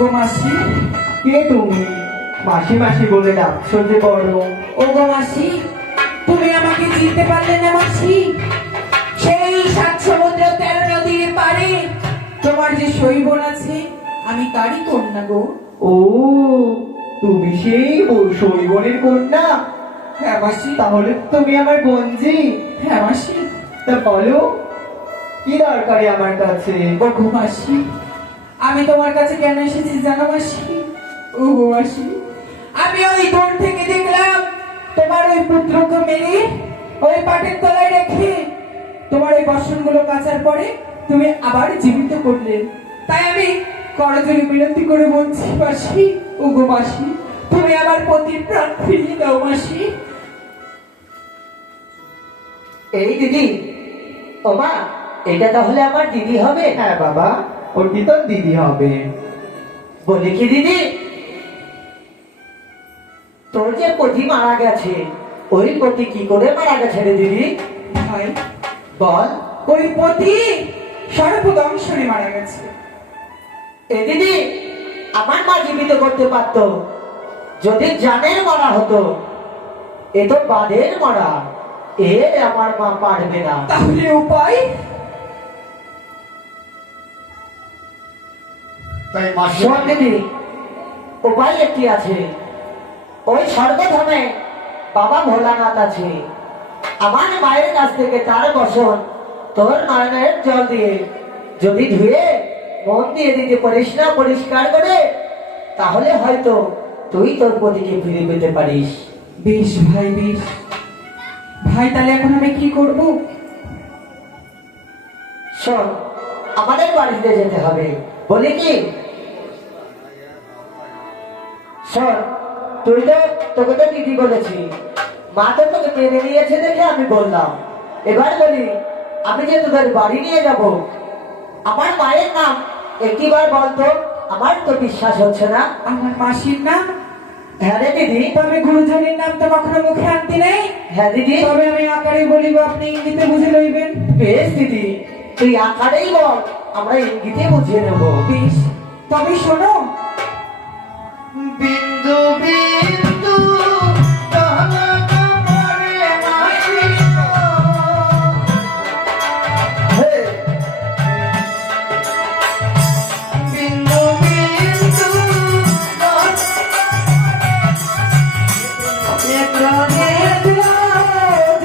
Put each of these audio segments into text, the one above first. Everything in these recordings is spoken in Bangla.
গো মাসি। কে তুমি? মাসি মাসি বলে ডাকছো যে বড়। ও গো মাসি, তুমি আমাকে চিনতে পারলে না মাসি? সেই ৭ সমুদ্র ১৩ নদীর পারে তোমার যে শৈবন আছে, আমি তারই কন্যা গো। ও, তুমি সেই শৈবনের কন্যা? হ্যাঁ মাসি। তাহলে তুমি আমার বোনজি। হ্যাঁ মাসি। তা বলো, কি দরকারে আমার কাছে? ও গো মাসি, আমি তোমার কাছে কেন এসেছি জানো মাসি? ও গো মাসি, আমি ওই দূর থেকে দেখলাম তোমার ওই পুত্রকে মেরে ওই পাটের তলায় রেখে তোমার ওই বাসনগুলো কাচার পরে তুমি আবার জীবিত করলে। তাই আমি করজোড়ে বিনতি করে বলছি মাসি, ও গো মাসি, তুমি আমার পতির প্রাণ ফিরিয়ে দাও মাসি। এই দিদি, ও মা, এটা তাহলে আমার দিদি হবে? হ্যাঁ বাবা, ওটি তো দিদি হবে। বলি কি দিদি, তোর যে পতি মারা গেছে, ওই পতি কি করে মারা গেছে রে দিদি? ভাই, বল। ওই পতি সর্বদংশনে মারা গেছে। এ দিদি, আমার মা জীবিত করতে পারতো যদি জানের মারা হতো। এ তো বাদের মারা, এ আমার মা পারবে না। তাহলে উপায়? তাই মাসি শোন দিদি, উপায় একটি আছে। ওই স্বর্গধামে বাবা ভোলানাথ আছে। আমার মায়ের কাছ থেকে তার বসন তোর নয়নের জল দিয়ে যদি ধুয়ে মন দিয়ে দিতে পারিস না, পরিষ্কার করে, তাহলে হয়তো তুই তোর পতিকে ফিরে পেতে পারিস। বেশ ভাই, বেশ ভাই, তাহলে এখন আমি কি করব? শোন, আমাদের বাড়িতে যেতে হবে। বলি কি, শোন, তুই তো, তোকে তো দিদি বলেছি, মা তো তোকে মেনে নিয়েছে দেখে আমি বললাম। এবার বলি, আমি যে তোদের বাড়ি নিয়ে যাব, আমার মায়ের নাম একটিবার বলতো, আমার তো বিশ্বাস হচ্ছে না। আমার মাসির নাম? হ্যাঁ রে দিদি। তবে গুরুজনের নাম তো কখনো মুখে আনতে নেই। হ্যাঁ দিদি। তবে আমি আকারে বলিব, আপনি ইঙ্গিতে বুঝে লইবেন। বেশ দিদি, তুই আকারেই বল, আমরা ইঙ্গিতে বুঝিয়ে নেবো। বেশ, তবে শোনো, বিন্দু বিন্দু জলক পরে মাসি গো। হে, বিন্দু বিন্দু জলক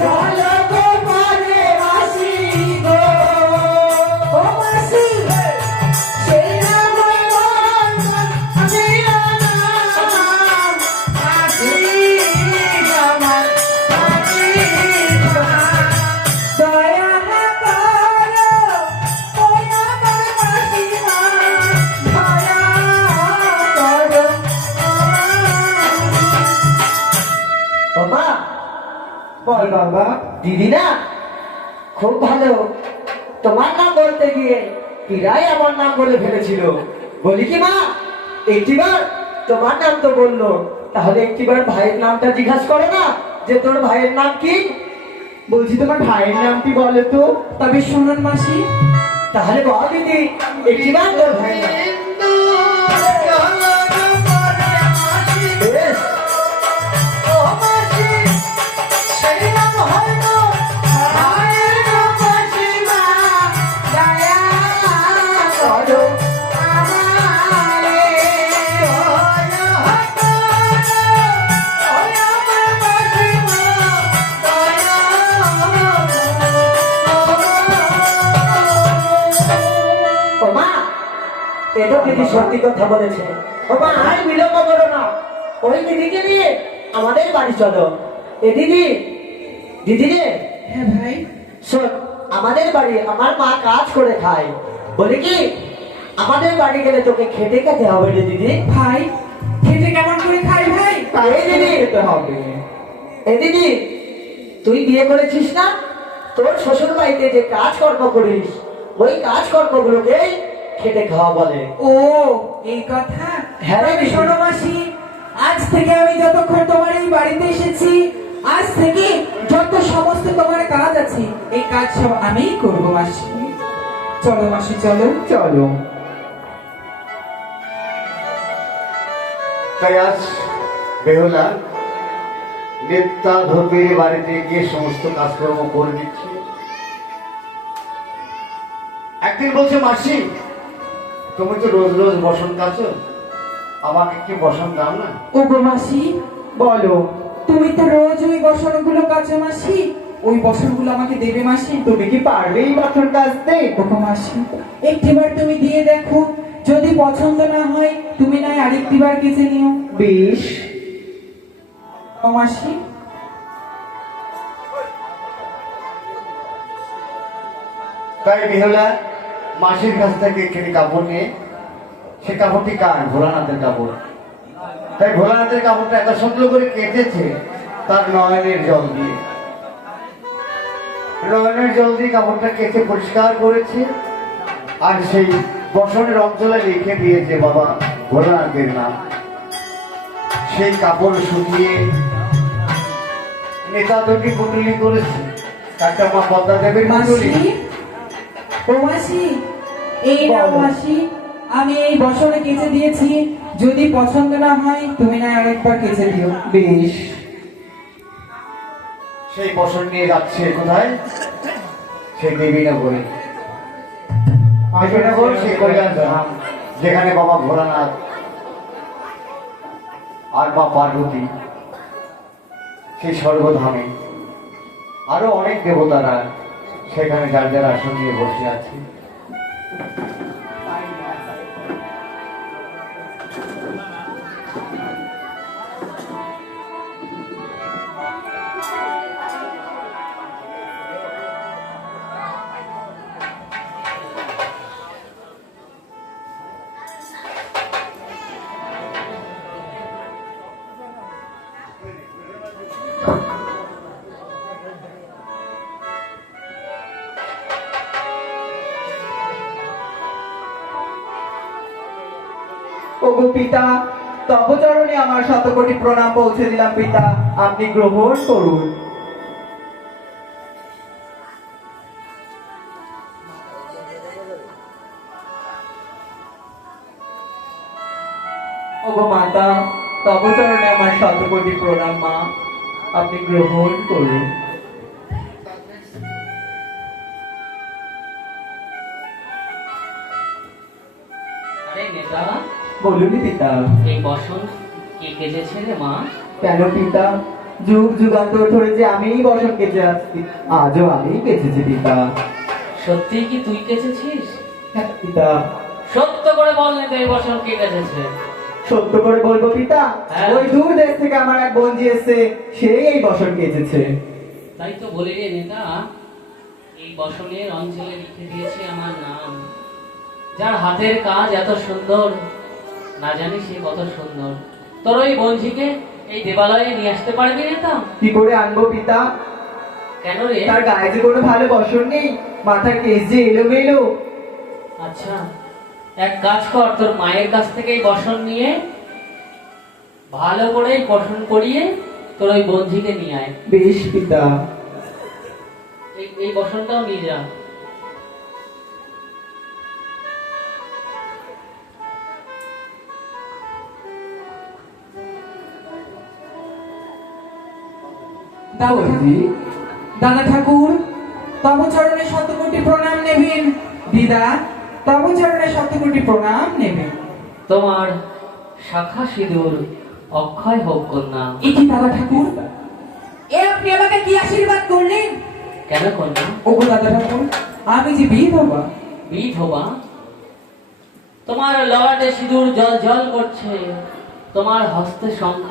ঝলক পরে মাসি গো। ও মাসি, সেই নাম দয়া না করো, ওই আমার মাসিমা, দয়া করো। ও মা, বল বাবা। দিদি না খুব ভালো, তোমার নাম বলতে গিয়ে প্রায় আমার নাম বলে ফেলেছিল। বলি কি মা, একটিবার তোমার নাম তো বললো, তাহলে একটিবার ভাইয়ের নামটা জিজ্ঞাসা করো না, যে তোর ভাইয়ের নাম কি? বলছি তোমার ভাইয়ের নামটি বলো তো। তবে শুনুন মাসি, তাহলে বল দিদি, একটিবার তোর ভাইয়ের নাম। বিন্দু জলক পরে মাসি গো। বেশ, ও মাসি, সেই নাম হয়তো মায়ের গো মাসিমা। দয়া করো। আমারে। দয়া করো, ওই আমার মাসিমা, দয়া ও মা, এ তো দিদি সত্যি কথা বলেছে। ও মা, আর বিলম্ব করো না, ওই দিদিকে নিয়ে আমাদের বাড়ি চলো। এ দিদি, দিদি রে, হ্যাঁ ভাই, শোন, আমাদের বাড়ি আমার মা কাজ করে খায়। বলি কি, আমাদের বাড়ি গেলে তোকে খেতে খেতে হবে রে দিদি। ভাই খেতে কেমন করে খাই ভাই? তাই এই দিদি। খেতে হবে। এ দিদি, তুই বিয়ে করেছিস না? তোর শ্বশুর বাড়িতে যে কাজকর্ম করিস, ওই কাজকর্মগুলোকে খেতে খাওয়া বলে। ও, এই কথা। হ্যাঁ রে তবে দিদি। শোনো মাসি, আজ থেকে আমি যতক্ষণ তোমার এই বাড়িতে এসেছি, আজ থেকে যত সমস্ত তোমার কাজ আছে, এই কাজ সব আমিই করবো মাসি। চলো মাসি, চলো। চলো। তাই আজ বেহুলা নেতা ধর্মীর বাড়িতে গিয়ে সমস্ত কাজকর্ম করে দিচ্ছে। একদিন বলছে, মাসি তুমি তো রোজ রোজ বসন কাছো, আমাকে কি বসন দাও না? ও গো মাসি, বলো, তুমি তো রোজ ওই বসনগুলো কাচো মাসি, ওই বসনগুলো আমাকে দেবে মাসি? তুমি কি পারবে এই বাসন কাচতে? ও গো মাসি, একটিবার তুমি দিয়ে দেখো, যদি পছন্দ না হয় তুমি না আরেকটিবার কেচে নিও। বেশ। ও মাসি, তাই বেহুলা মাসির কাছ থেকে একটি কাপড় নিয়ে, সে কাপড়টি কার? ভোলানাথের কাপড়। তাই ভোলানাথের কাপড়টা এত সুন্দর করে কেটেছে তার নয়নের জল দিয়ে। নয়নের জল দিয়ে কাপড়টা কেটে পরিষ্কার করেছে, আর সেই বসনের অঞ্চলে লিখে দিয়েছে বাবা ভোলানাথের নাম। সেই কাপড় শুকিয়ে নেতা দুটি পুটুলি করেছে, একটা মা পদ্মা দেবীর পুটুলি। মাসি, ও মাসি, এই নাও মাসি, আমি এই বসনে কেচে দিয়েছি, যদি পছন্দ না হয় তুমি না আরেকবার কেচে দিও। বেশ। সেই বসন নিয়ে যাচ্ছে কোথায়? সেই দেবীনগরে। দেবীনগর সেই কল্যাণ ধাম, যেখানে বাবা ভোলানাথ আর মা পার্বতী, সেই স্বর্গধামে আরো অনেক দেবতারা সেখানে যার যার আসন নিয়ে বসে আছে। ওগো পিতা, তব চরণে আমার শতকোটি প্রণাম পৌঁছে দিলাম পিতা, আপনি গ্রহণ করুন। ওগো মাতা, তব চরণে আমার শতকোটি প্রণাম মা, আপনি গ্রহণ করুন। আরে নেতা, বলুন পিতা। এই বসন কে কেটেছে রে মা? কেন পিতা, যুগ যুগান্তর ধরে যে আমিই বসন কেচে আসছি, আজও আমিই কেচেছি পিতা। সত্যি কি তুই কেচেছিস? হ্যাঁ পিতা। সত্য করে বল নেতা, এই বসন কে কেটেছে? সত্য করে বলবো পিতা, হ্যাঁ। ওই দূর দেশ থেকে আমার এক বন্ধু এসেছে, সেই এই বসন কেচেছে। তাই তো বলি রে নেতা, এই বসনের অঞ্চলে লিখে দিয়েছে আমার নাম। যার হাতের কাজ এত সুন্দর, না জানি সে কত সুন্দর। তোর ওই বঞ্ঝিকে এই দেবালয়ে নিয়ে আসতে পারবি নেতা? কি করে আনবো পিতা? কেন রে? তার গায়ে যে কোনো ভালো বসন নেই, মাথার কেস যে এলোমেলো। আচ্ছা, এক কাজ কর, তোর মায়ের কাছ থেকে এই বসন নিয়ে ভালো করে বসন করিয়ে তোর ওই বঞ্ঝিকে নিয়ে আয়। বেশ পিতা। এই বসনটাও নিয়ে যা। দাদা ঠাকুর, তব চরণে শতকোটি প্রণাম নেবেন। দিদা, তব চরণে শতকোটি প্রণাম নেবেন। তোমার শাখা সিঁদুর অক্ষয় হোক কন্যা। এ কি দাদা ঠাকুর, এ আপনি আমাকে কি আশীর্বাদ করলেন? কেন কন্যা? ওগো দাদা ঠাকুর, আমি যে বিধবা। বিধবা? তোমার ললাটে সিঁদুর জল জল করছে, তোমার হস্তে শঙ্খ,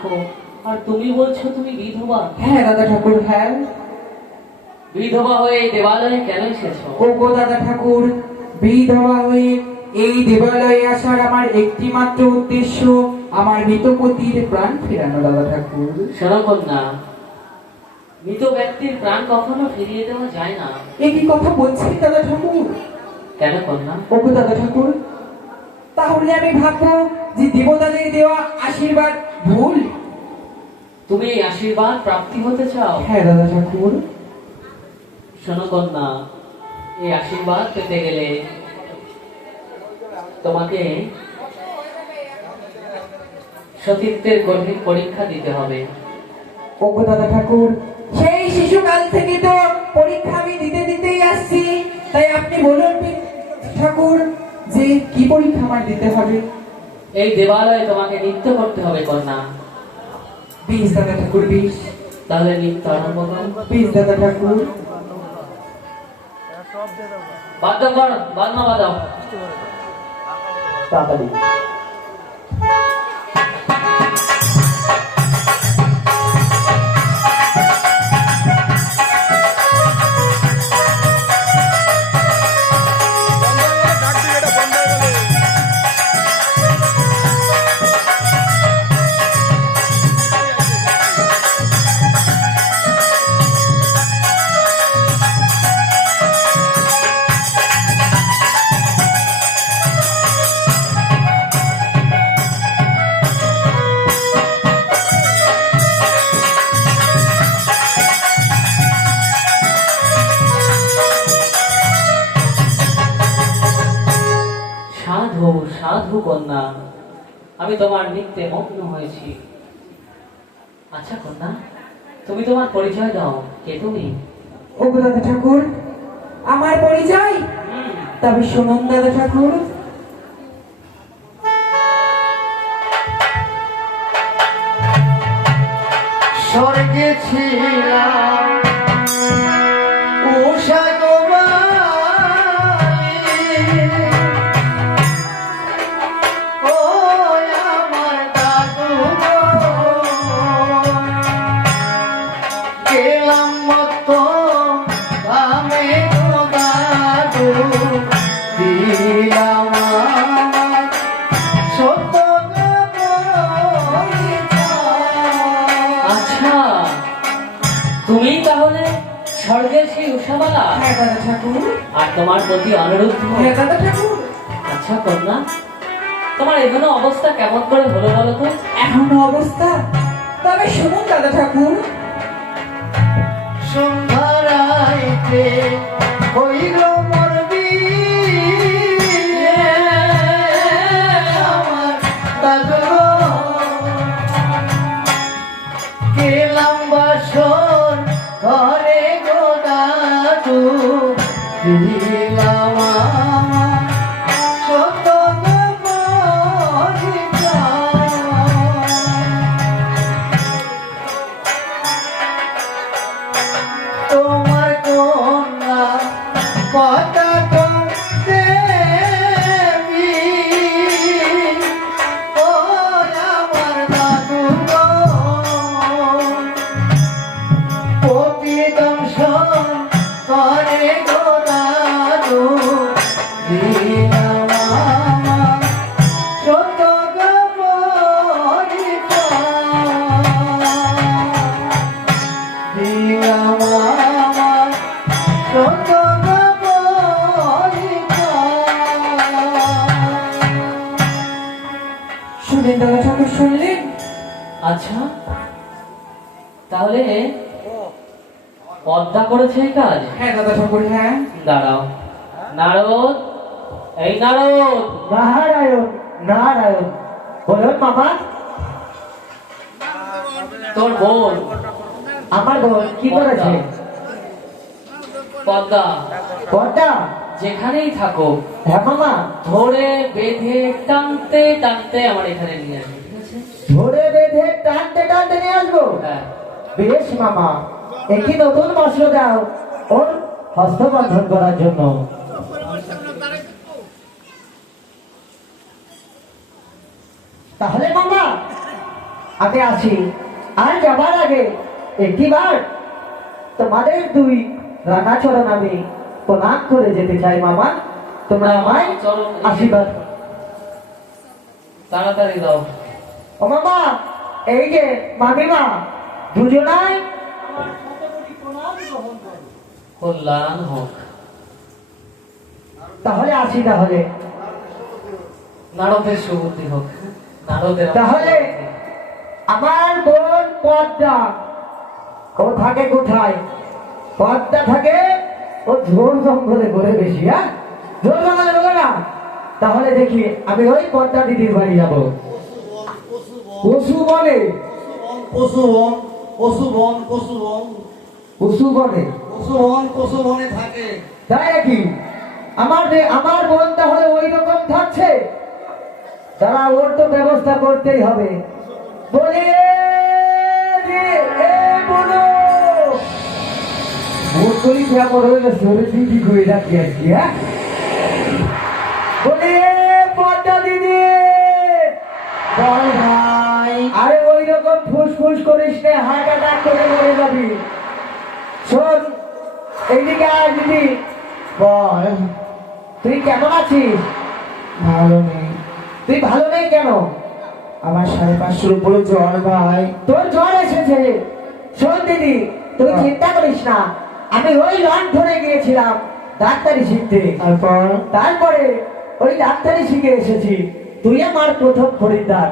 আর তুমি বলছো তুমি বিধবা? হ্যাঁ দাদা ঠাকুর, হ্যাঁ। বিধবা হয়ে এই দেবালয়ে কেন এসেছো? ওগো দাদা ঠাকুর, বিধবা হয়ে এই দেবালয়ে আসার আমার একটি মাত্র উদ্দেশ্য, আমার মৃতপতির প্রাণ ফেরানো দাদা ঠাকুর। শোনো কন্যা, মৃত ব্যক্তির প্রাণ কখনো ফিরিয়ে দেওয়া যায় না। এ কি কথা বলছেন দাদা ঠাকুর? কেন কন্যা? ওগো দাদা ঠাকুর, তাহলে আমি ভাববো যে দেবতাদের দেওয়া আশীর্বাদ ভুল। তুমি এই আশীর্বাদ প্রাপ্তি হতে চাও? হ্যাঁ দাদা ঠাকুর। শোনো কন্যা, এই আশীর্বাদ পেতে গেলে তোমাকে সতীত্বের কঠিন পরীক্ষা দিতে হবে। ওগো দাদা ঠাকুর, সেই শিশুকাল থেকে তো পরীক্ষা আমি দিতেই আসছি, তাই আপনি বলুন ঠাকুর যে কি পরীক্ষা আমার দিতে হবে। এই দেবালয়ে তোমাকে নৃত্য করতে হবে কন্যা। বেশ দাদা ঠাকুর, বেশ। তাহলে নৃত্য আরম্ভ করো। বেশ দাদা ঠাকুর। বাদ্য কর, বাজনা বাজাও। তাড়াতাড়ি। সাধু সাধু কন্যা, আমি তোমার নৃত্যে মগ্ন হয়েছি। আচ্ছা কন্যা, তুমি তোমার পরিচয় দাও, কে তুমি? ওগো দাদা ঠাকুর, আমার পরিচয় তবে শুনুন দাদা ঠাকুর। স্বর্গে ছিলাম উষা গোবালি, ও আমার দাদু গো, গেলাম মত ধামে গো দাদু, দিলাম আমার সত্য আচ্ছা, তুমি তাহলে স্বর্গের সেই উষাবালা, হ্যাঁ দাদা ঠাকুর। আর তোমার প্রতি অনুরোধ। হ্যাঁ দাদা ঠাকুর। আচ্ছা কন্যা, তোমার এখনো অবস্থা কেমন করে হলো বলো তো? এখনো অবস্থা তবে শুনুন দাদা ঠাকুর। সন্ধ্যারাইতে হইল মোর বিয়ে, আমার দাদু গো, গেলাম বাসর ঘরে গো দাদু, দিলাম আমার সত্য পরিচয়। তোমার কন্যা কথা তো দেবী, ও আমার দাদু গো, পতি দংশন করে গো দাদু, দিলাম আমার সত্য পরিচয়। শুনলেন দাদা ঠাকুর, শুনলেন? আচ্ছা, তাহলে পদ্মা করেছে এই কাজ? হ্যাঁ দাদা ঠাকুর, হ্যাঁ। দাঁড়াও, নারদ, এই নারদ, নারায়ণ নারায়ণ, বলুন মামা। তোর বোন আমার বোন কি করেছে? পদ্মা পর্দা? যেখানেই থাকো, হ্যাঁ মামা। ধরে বেঁধে টানতে টানতে আমার এখানে নিয়ে আসবে, ঠিক আছে? ধরে বেঁধে টানতে টানতে নিয়ে আসবো? হ্যাঁ। বেশ মামা, একই নতুন বস্ত্র দাও ওর হস্তবন্ধন করার জন্য। তাহলে মামা আমি আসি, আর যাবার আগে একটিবার তোমাদের দুই রাঙাচরণ আমি প্রণাম করে যেতে চাই মামা। তোমরা আমায় আশীর্বাদ। তাড়াতাড়ি দাও। ও মামা, এই যে মামিমা, দুজনাই কল্যাণ হোক। তাহলে আসি। তাহলে নারদের সুবুদ্ধি হোক, নারদের। তাহলে আমার বোন পদ্মা, ও থাকে কোথায়? পদ্মা থাকে ও ঝোড় জঙ্গলে করে বেশি। হ্যাঁ, ঝোড় জঙ্গলে বলে না। তাহলে দেখি আমি ওই পদ্মা দিদির বাড়ি যাবো। পশু বলে পশুবন পশুবন পশুবন পশু বলে পশুবন পশুবনে থাকে। তাই নাকি? আমার বোন তাহলে ওই রকম থাকছে, তারা ওর তো ব্যবস্থা করতেই হবে। বলি ভোট করি কেমন হইলে শরীর দিদি করে রাখি আজকে, হ্যাঁ? বলি পদ্মা দিদি, বল ভাই। আরে ওই রকম ফুসফুস করিস নে, হার্ট অ্যাটাক করে মরে যাবি। শোন, এইদিকে আয় দিদি। বল। তুই কেমন আছিস? ভালো নেই, তুই ভালো নেই কেন? আমার 550 উপরে জ্বর ভাই। তোর জ্বর এসেছে? শোন দিদি, তুই চিন্তা করিস না, আমি ওই লন্ডনে গিয়েছিলাম ডাক্তারি শিখতে। তারপরে ওই ডাক্তারি শিখে এসেছি। তুই আমার প্রথম খরিদ্দার।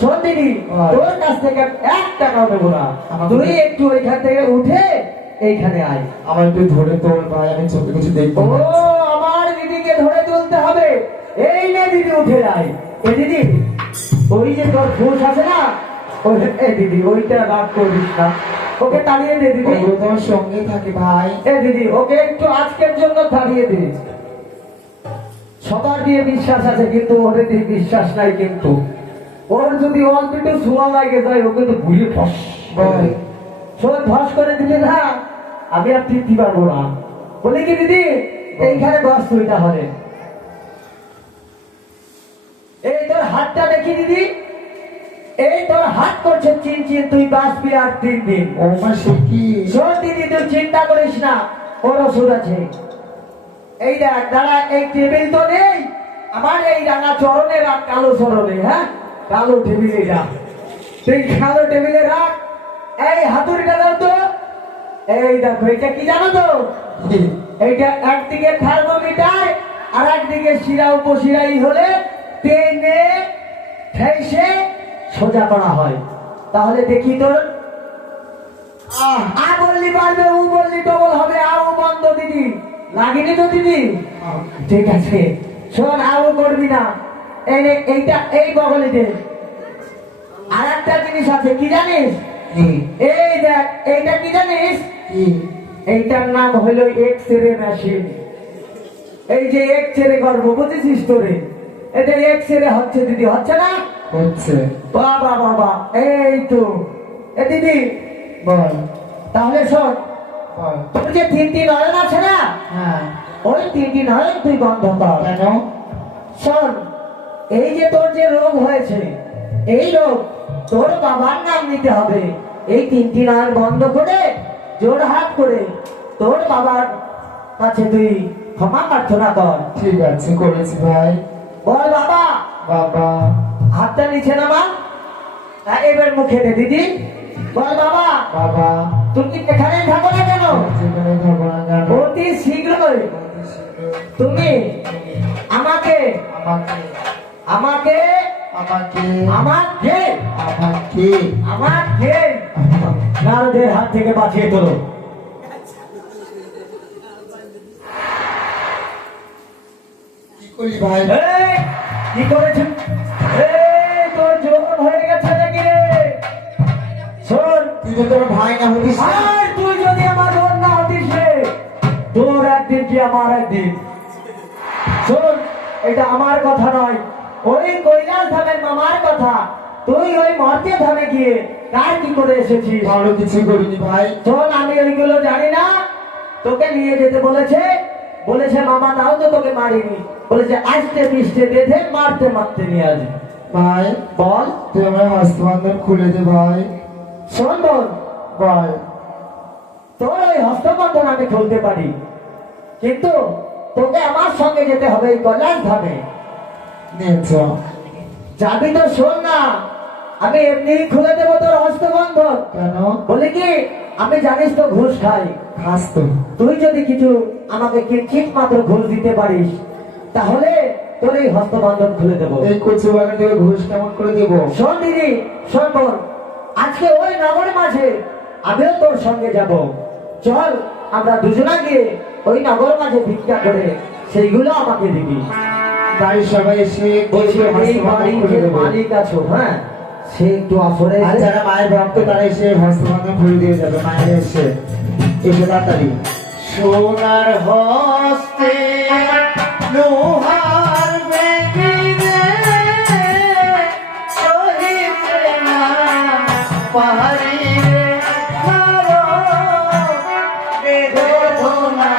শোন দিদি, তোর কাছ থেকে 1 টাকাও নেবো না। তুই একটু ওইখান থেকে উঠে এইখানে আয়। আমার একটু ধরে তোল ভাই, আমি চোখে কিছু দেখবো ও, আমার দিদিকে ধরে তুলতে হবে। এই নে দিদি, উঠে আয়। এ দিদি, ওই যে তোর ফুস আছে না, ওই এ দিদি, ওইটা রাগ করিস না, ওকে তাড়িয়ে দে দিদি। ওগুলো তোমার সঙ্গে থাকে ভাই। এ দিদি, ওকে একটু আজকের জন্য তাড়িয়ে দে। সবার দিয়ে বিশ্বাস আছে, কিন্তু ওর দিয়ে বিশ্বাস নাই। কিন্তু ওর যদি অল্প একটু ছোঁয়া লাগে যায়, ওকে তো ভুলে ফস ভাই। শোন, ধস করে দিলে না, আমি আর টিকতে পারবো না। বলি কি দিদি, এইখানে বস তুই তাহলে। এই তোর হাতটা দেখি দিদি, এই তোর হাত করছে চিন চিন, তুই বাঁচবি আর 3 দিন। ও মা কি? শোন দিদি, তুই চিন্তা করিস না, ওর ওষুধ আছে। এই দেখ দাঁড়া, এই টেবিল তো নেই আমার, এই রাঙা চরণে রাখ, কালো চরণে, হ্যাঁ, কালো টেবিলে রাখ। তুই কালো টেবিলে রাখ। এই হাতুড়িটা দাও তো। এই দেখো, এটা কি জানো তো? এইটা একদিকে থার্মোমিটার আর একদিকে শিরা উপশিরাই হলে টেনে ঠেসে সোজা করা হয়। তাহলে দেখি তোর আ বললি পারবে, উ বললি ডবল হবে। আউ বন্ধ দিদি, লাগেনি তো দিদি? ঠিক আছে, শোন, আউ করবি না। এই নে, এইটা এই বগলে দে। আর একটা জিনিস আছে, কি জানিস? এই দেখ, এইটা কি জানিস? এইটার নাম হলো এক্স-রে মেশিন। এই যে এক্স-রে করবো, বুঝেছিস তোরে? এটা এক্স-রে হচ্ছে দিদি, হচ্ছে না? হচ্ছে। বাবা বাবা, এই তো। এ দিদি, বল। তাহলে শোন, বল। তোর যে 3টি নয়ন আছে না, হ্যাঁ। ওই 3টি নয়ন তুই বন্ধ কর। কেন? শোন, এই যে তোর যে রোগ হয়েছে, এই রোগ তোর বাবার নাম নিতে হবে। এই 3টি নয়ন বন্ধ করে জোর হাত করে তোর বাবার কাছে তুই ক্ষমা প্রার্থনা কর। ঠিক আছে, করেছি ভাই। বল বাবা। বাবা। হাতটা নিচে নামা। হ্যাঁ, এবার মুখে দে দিদি। বল বাবা। বাবা। তুমি এখানে থাকো না কেন? যেখানে থাকবো না কেন? অতি শীঘ্রই তুমি আমাকে আমাকে। আমাকে আমাকে। আমাকে আমাকে। আমাকে নারদের হাত থেকে বাঁচিয়ে তোলো। কি করলি ভাই? এই, কি করেছেন? এই, তোর জোর হয়ে গেছে নাকি রে? শোন, তুই তো তোর ভাই না হতিস না? আর তুই যদি আমার বোন না হতিস রে, তোর একদিন কি আমার একদিন। শোন, এটা আমার কথা নয়, ওই কৈলাস ধামের মামার কথা। তুই ওই মর্তে ধামে গিয়ে কার কি করে এসেছিস? ভালো কিছু করিনি ভাই। শোন, আমি ওইগুলো জানি না। তোকে নিয়ে যেতে বলেছে, বলেছে মামা তাও তো তোকে মারিনি, বলেছে আস্তে পিষ্টে বেঁধে মারতে মারতে নিয়ে আসবে। ভাই বল। তুই আমার হস্তবন্ধন খুলে দে ভাই। শোন বোন, বল। তোর ওই হস্তবন্ধন আমি খুলতে পারি, কিন্তু তোকে আমার সঙ্গে যেতে হবে এই কৈলাস ধামে। নিয়ে চ। যাবি তো? শোন না, আমি এমনি খুলে দেবো তোর হস্তবন্ধন। কেন? বলি কি, আমি জানিস তো ঘুষ খাই। খাস তো? তুই যদি কিছু আমাকে কিঞ্চিত মাত্র ঘুষ দিতে পারিস, তাহলে তোর এই হস্তবন্ধন খুলে দেবো। এই কচু বাগান থেকে ঘুষ কেমন করে দেবো? শোন দিদি, শোন বোন, আজকে ওই নগর মাঝে আমিও তোর সঙ্গে যাব। চল, আমরা দুজনা গিয়ে ওই নগর মাঝে ভিক্ষা করে সেইগুলো আমাকে দিবি। বাড়ির সবাই এসে বলছি, এই হস্তবন্ধন বাড়ির খুলে যে দেবো। মালিক আছো, হ্যাঁ, সে একটু আসরে আর যারা মায়ের ভক্ত তারা এসে হস্তবন্ধন খুলে দিয়ে যাবে মায়ের এসে তাড়াতাড়ি। সোনার হস্তে লোহার বেদিনে সহিতে না পারি রে কারো বেদনা।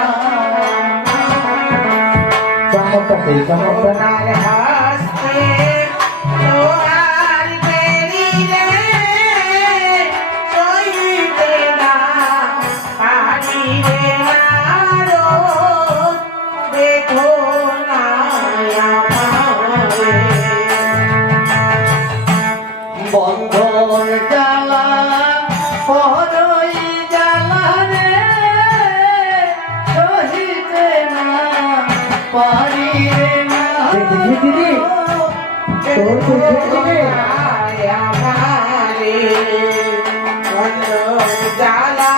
চমকটা পেয়ে চমকটা সোনার হস্তে লোহার বেরিয়ে সইতে না পারি রে আরো বেদনা আমারে। বন্ধন জ্বালা পরই জ্বালা রে সহিতে না পারি রে না। দেখি দিদি তোর চোখে দিদি আমারে বন্ধন জ্বালা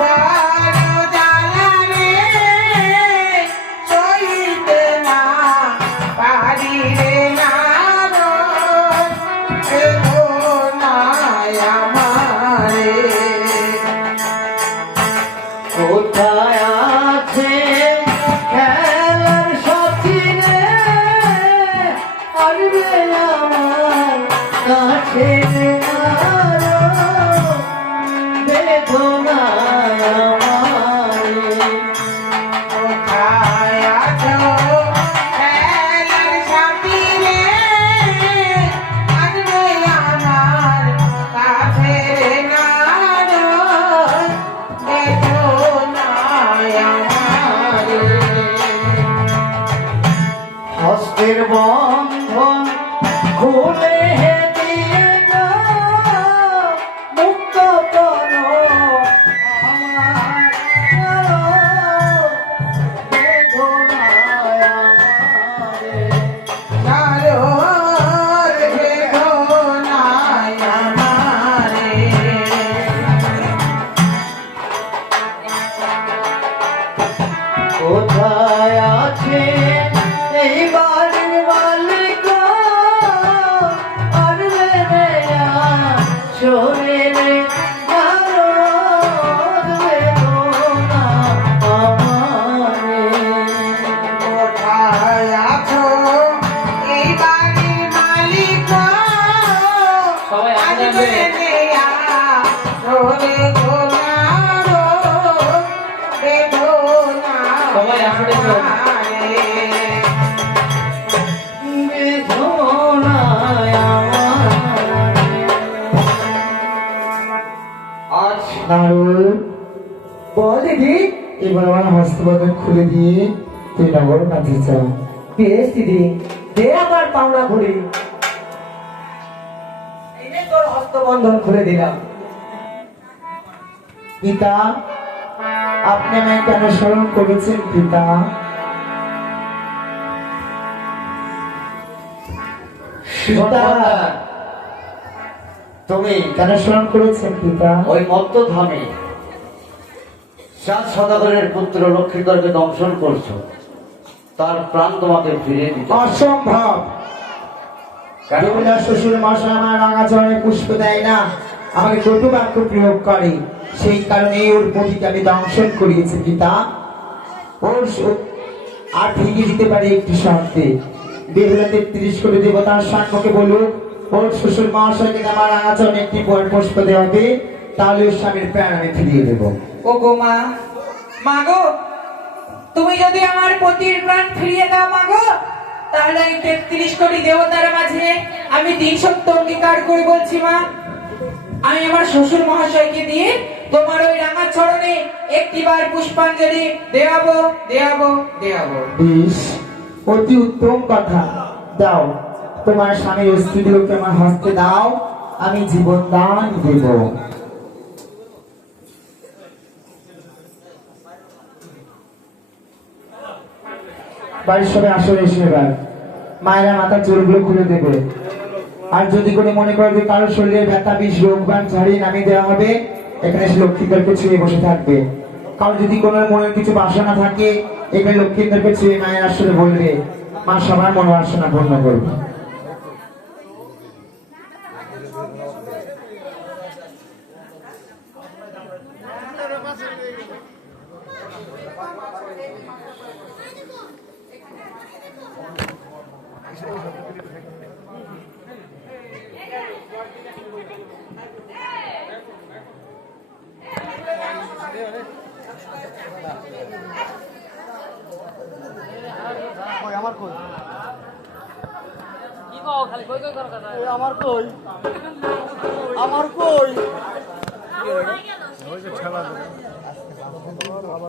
বড় জ্বালা রে সইতে না পারি রে নারো বেদনায় আমারে। কোথায় আছে খেলার সাথী রে আসবে আমার কাছে আরো বেদনায় আমারে। কোথায় আছো খেলার সাথী রে আসবে আমার কাছে নারো বেদনায় আমারে। হস্তের বন্ধন খুলে দিয়ে যাও, মুক্ত করো আমার বেদনায় আমারে। নারোর বেদনায় আমারে। কোথায় আছে এই বাড়ির মালিক আনবে রে শরীরে আরো বেদনা আমারে। কোথায় আছো এই বাড়ির মালিক সবাই আসলে আসবে নেয়া রোদে গোনারো বেদনা সবাই আসলে চল। আমারে। বেদনায় আমারে। আজ নারুল বল দিদি। এবার আমার হস্তবন্ধন খুলে দিয়ে তুই নগর নাচে চা। বেশ দিদি, দে আমার পাওনা ঘুরি। এই নে তোর হস্তবন্ধন খুলে দিলাম। পিতা আপনি আমায় কেন স্মরণ করেছেন পিতা? পিতা তুমি কেন স্মরণ করেছেন পিতা? ওই মত্তধামে সাত সদাগরের পুত্র লক্ষ্মীধরকে দংশন করছো, তার প্রাণ তোমাকে ফিরিয়ে দিতে। অসম্ভব। দেবদাস শ্বশুর মশাই আমার রাঙা চরণে পুষ্প দেয় না, আমাকে কটু বাক্য প্রয়োগ করে, সেই কারণে ওর পতিকে আমি দংশন করিয়েছি পিতা। ওর আর ভেঙে দিতে পারে একটি শর্তে। বেহুলা 33 কোটি দেবতার সম্মুখে বলুক ওর শ্বশুর মহাশয়কে আমার রাঙা চরণে একটি পুষ্প দেওয়া হবে, তাহলে ওর স্বামীর প্রাণ আমি ফিরিয়ে দেবো। ও গো মা, মাগো তুমি যদি আমার পতির প্রাণ ফিরিয়ে দাও মাগো, তাহলে এই 33 কোটি দেবতার মাঝে আমি দিন সত্য অঙ্গীকার করে বলছি মা, আমি আমার শ্বশুর মহাশয়কে দিয়ে তোমার ওই রাঙা চরণে একটিবার পুষ্পাঞ্জলি দেওয়াবো দেওয়াবো দেওয়াবো। বেশ, অতি উত্তম কথা। দাও তোমার স্বামীর অস্থিগুলোকে আমার হস্তে দাও, আমি জীবন দান দেব। বাড়ির সবাই আসলে এসে এবার মায়েরা মাথার চুলগুলো খুলে দেবে। আর যদি কোনো মনে করে যে কারো শরীরে ব্যথা বিষ রোগ বান ঝাড়িয়ে নামিয়ে দেওয়া হবে, এখানে এসে লক্ষ্মীদেরকে ছুঁয়ে বসে থাকবে। কারণ যদি কোনো মনের কিছু বাসনা থাকে, এখানে লক্ষ্মীদেরকে ছুঁয়ে মায়ের আসলে বলবে, মা সবার মনোবাসনা পূর্ণ করবে। আমার কই আমার কই আমার কই